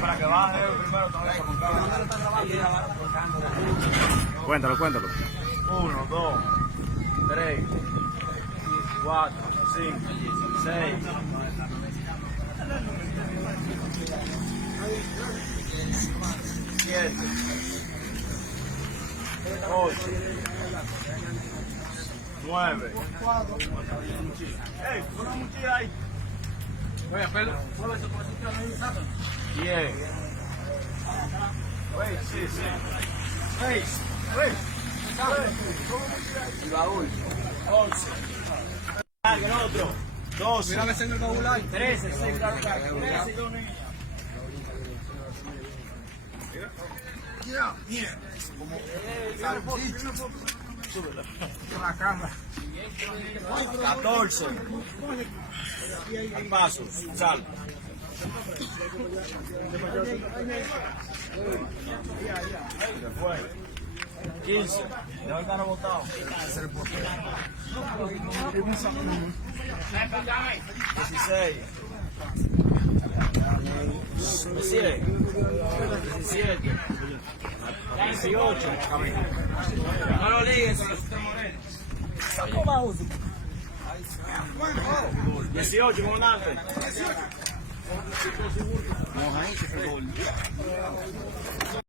Para que baje primero todavía con cámara. Cuéntalo, cuéntalo. 1, 2, 3, 4, 5, 6, 7, 8, 9. ¡Ey! Una mochila ahí. Oye, pelo. 10. Oye, sí, sí. 6. El baúl. 11. El otro. 12. Mira, en el baúl. 13. 13 con niña. Mira. Súbela. La cámara. 14. Al paso. Sal. 15. Ya están botados. 16. 17. 18. No lo ligues, se lo está moreno. 18, comandante.